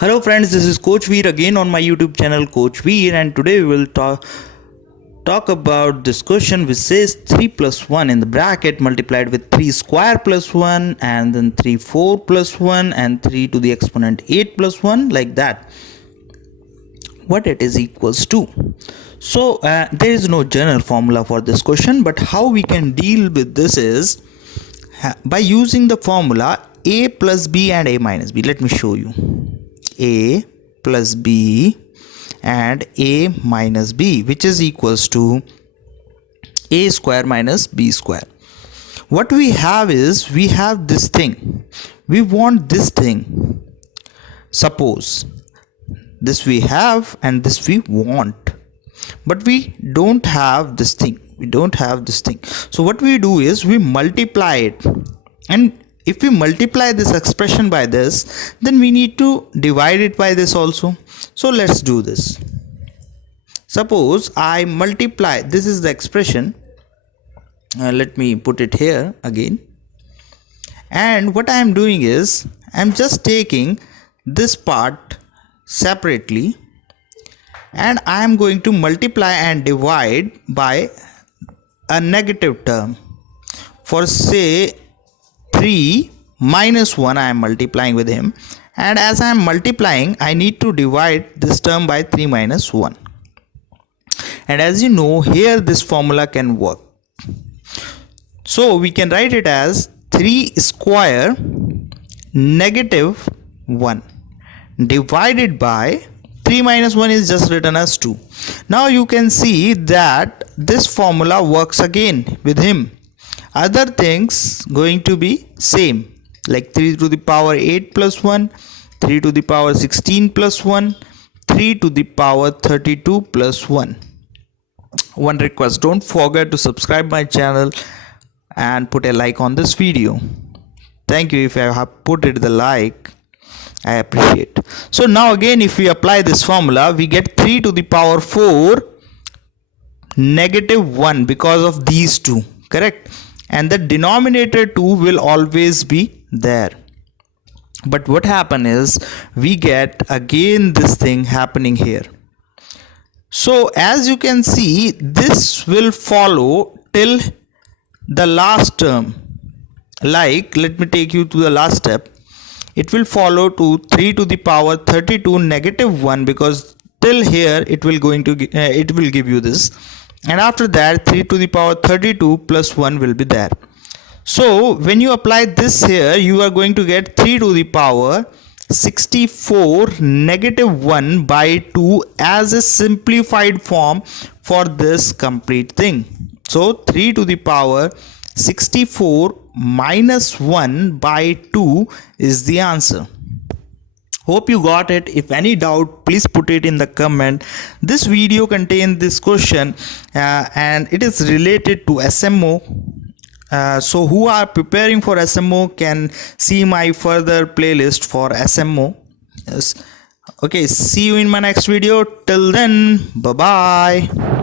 Hello friends, this is Coach VEER again on my YouTube channel Coach VEER, and today we will talk about this question which says 3 plus 1 in the bracket multiplied with 3 square plus 1 and then 3 4 plus 1 and 3 to the exponent 8 plus 1, like that, what it is equals to. So there is no general formula for this question, but how we can deal with this is by using the formula a plus b and a minus b. Let me show you. A plus b and a minus b, which is equals to a square minus b square. What we have is, we have this thing, we want this thing. Suppose this we have and this we want, but we don't have this thing, so what we do is we multiply it, and if we multiply this expression by this, then we need to divide it by this also. So let's do this. Suppose I multiply, this is the expression, let me put it here again, and what I am doing is I am just taking this part separately and I am going to multiply and divide by a negative term. For say 3 minus 1, I am multiplying with him, and as I am multiplying I need to divide this term by 3 minus 1, and as you know, here this formula can work. So we can write it as 3 square negative 1 divided by 3 minus 1 is just written as 2. Now you can see that this formula works again with him. Other things going to be same, like 3 to the power 8 plus 1, 3 to the power 16 plus 1, 3 to the power 32 plus 1. One request, don't forget to subscribe my channel and put a like on this video. Thank you. If I have put it the like, I appreciate. So now again, if we apply this formula, we get 3 to the power 4 negative 1 because of these two, correct? And the denominator 2 will always be there. But what happen is, we get again this thing happening here. So as you can see, this will follow till the last term. Like, let me take you to the last step. It will follow to 3 to the power 32 negative 1, because till here it will give you this, and after that 3 to the power 32 plus 1 will be there. So when you apply this here, you are going to get 3 to the power 64 negative 1 by 2 as a simplified form for this complete thing. So 3 to the power 64 minus 1 by 2 is the answer. Hope you got it. If any doubt, please put it in the comment. This video contains this question and it is related to SMO. So who are preparing for SMO can see my further playlist for SMO. Yes. Okay, see you in my next video. Till then, bye bye.